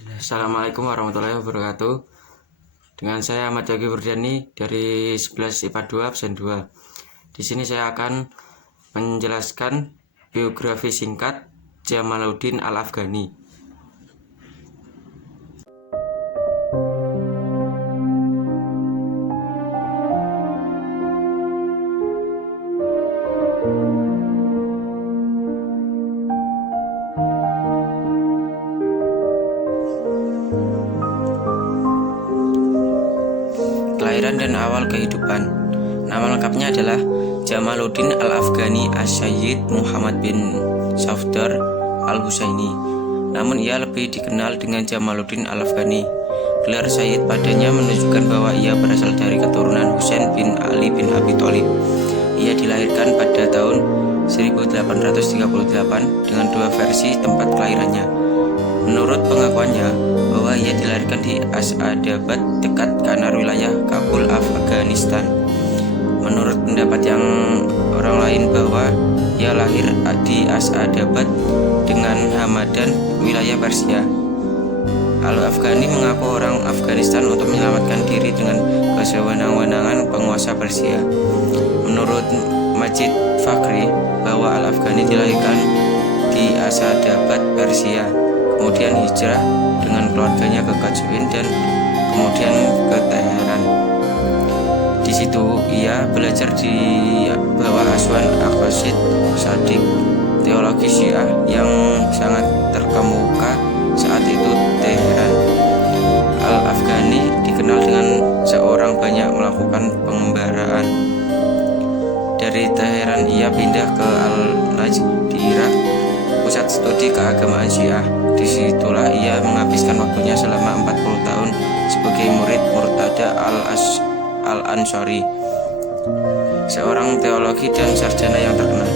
Assalamualaikum warahmatullahi wabarakatuh. Dengan saya Ahmad Yogi Wardani dari 11 IPA 2 absen 2. Di sini saya akan menjelaskan biografi singkat Jamaluddin Al-Afghani. Kelahiran dan awal kehidupan. Nama lengkapnya adalah Jamaluddin Al-Afghani As-Sayyid Muhammad bin Safdar Al-Husaini. Namun ia lebih dikenal dengan Jamaluddin Al-Afghani. Gelar Sayyid padanya menunjukkan bahwa ia berasal dari keturunan Husain bin Ali bin Abi Thalib. Ia dilahirkan pada tahun 1838 dengan dua versi tempat kelahirannya. Menurut pengakuannya bahwa ia dilahirkan di Asadabad dekat Kanar wilayah Kabul, Afghanistan. Menurut pendapat yang orang lain bahwa ia lahir di Asadabad dengan Hamadan wilayah Persia. Al-Afghani mengaku orang Afghanistan untuk menyelamatkan diri dengan kesewenang-wenangan penguasa Persia. Menurut Majid Fakhri bahwa Al-Afghani dilahirkan di Asadabad, Persia, kemudian hijrah dengan keluarganya ke Qazwin dan kemudian ke Teheran. Di situ ia belajar di bawah asuhan Aqasid Shadiq, teologi Syiah yang sangat terkemuka saat itu Teheran. Al-Afghani dikenal dengan seorang banyak melakukan pengembaraan. Dari Teheran ia pindah ke Al-Najd di Irak, pusat studi keagamaan Syiah. Disitulah ia menghabiskan waktunya selama 40 tahun sebagai murid Murtada Al-Ansari, seorang teologi dan sarjana yang terkenal.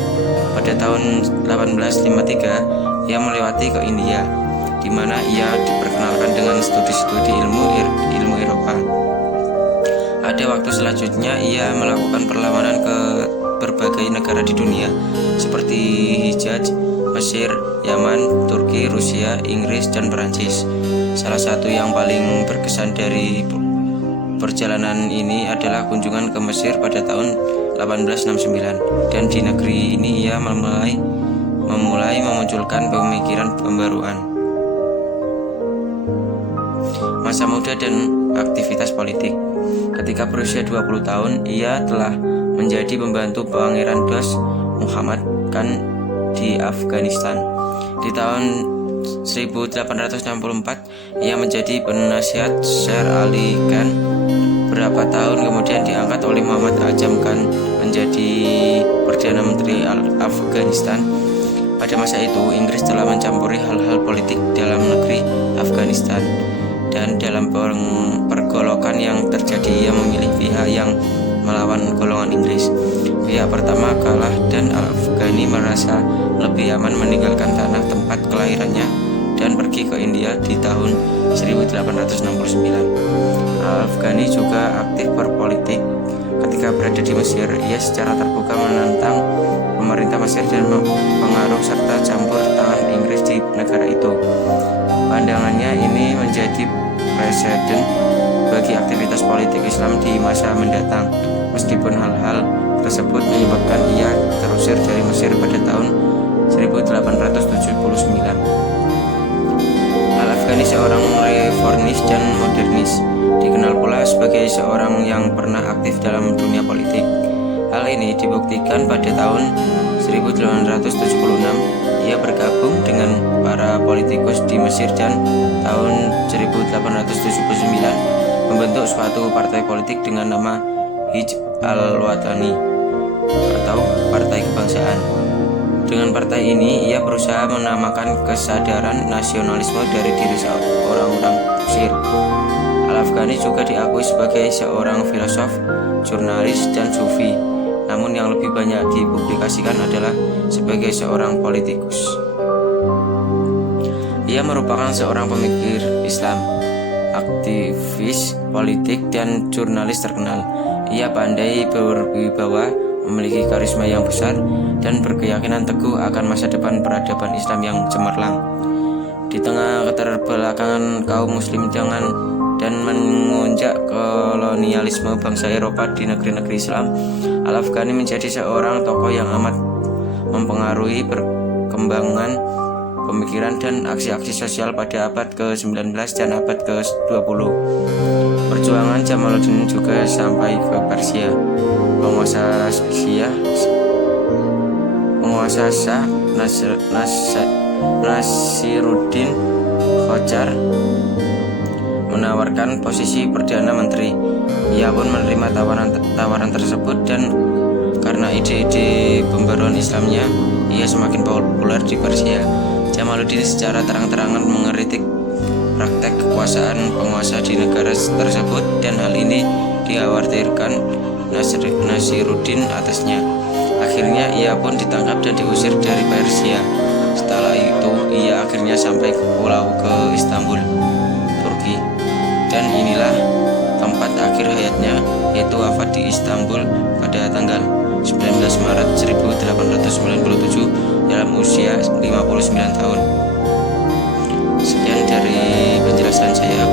Pada tahun 1853 ia melewati ke India, di mana ia diperkenalkan dengan studi-studi ilmu Eropa. Pada waktu selanjutnya ia melakukan perlawanan ke berbagai negara di dunia seperti Hijaz, Mesir, Yaman, Turki, Rusia, Inggris, dan Perancis. Salah satu yang paling berkesan dari perjalanan ini adalah kunjungan ke Mesir pada tahun 1869, dan di negeri ini ia memulai memunculkan pemikiran pembaruan. Masa muda dan aktivitas politik. Ketika berusia 20 tahun, ia telah menjadi pembantu Pangeran Dost Muhammad Khan di Afghanistan. Di tahun 1864 ia menjadi penasihat Sher Ali Khan. Beberapa tahun kemudian diangkat oleh Muhammad Azam Khan menjadi Perdana Menteri Afghanistan. Pada masa itu Inggris telah mencampuri hal-hal politik dalam negeri Afghanistan, dan dalam pergolakan yang terjadi ia memilih pihak yang melawan golongan Inggris. Pihak pertama kalah dan Al-Afghani merasa lebih aman meninggalkan tanah tempat kelahirannya dan pergi ke India di tahun 1869. Al-Afghani juga aktif berpolitik. Ketika berada di Mesir, ia secara terbuka menentang pemerintah Mesir dan pengaruh serta campur tangan Inggris di negara itu. Pandangannya ini menjadi presiden bagi aktivitas politik Islam di masa mendatang, meskipun hal-hal tersebut menyebabkan ia terusir dari Mesir pada tahun 1879. Al-Afghani seorang reformis dan modernis, dikenal pula sebagai seorang yang pernah aktif dalam dunia politik. Hal ini dibuktikan pada tahun 1876 ia bergabung dengan para politikus di Mesir, dan tahun 1879 membentuk suatu partai politik dengan nama Hizb al-Watani atau Partai Kebangsaan. Dengan partai ini ia berusaha menamakan kesadaran nasionalisme dari diri orang-orang Mesir. Al-Afghani juga diakui sebagai seorang filosof, jurnalis, dan sufi. Namun yang lebih banyak dipublikasikan adalah sebagai seorang politikus. Ia merupakan seorang pemikir Islam, aktivis politik, dan jurnalis terkenal. Ia pandai berwibawa, memiliki karisma yang besar, dan berkeyakinan teguh akan masa depan peradaban Islam yang cemerlang. Di tengah keterbelakangan kaum muslim dan mengunjak kolonialisme bangsa Eropa di negeri-negeri Islam, Al-Afghani menjadi seorang tokoh yang amat mempengaruhi perkembangan pemikiran dan aksi-aksi sosial pada abad ke-19 dan abad ke-20. Perjuangan Jamaluddin juga sampai ke Persia. Penguasa Shah Nasiruddin Qajar menawarkan posisi Perdana Menteri. Ia pun menerima tawaran tersebut, dan karena ide-ide pembaruan Islamnya, ia semakin populer di Persia. Jamaluddin secara terang-terangan mengkritik praktek kekuasaan penguasa di negara tersebut, dan hal ini dikhawatirkan Nasiruddin atasnya. Akhirnya ia pun ditangkap dan diusir dari Persia. Setelah itu ia akhirnya sampai ke Istanbul, Turki. Dan inilah tempat akhir hayatnya, yaitu wafat di Istanbul pada tanggal 19 Maret 1897 dalam usia 59 tahun. Sekian dari penjelasan saya.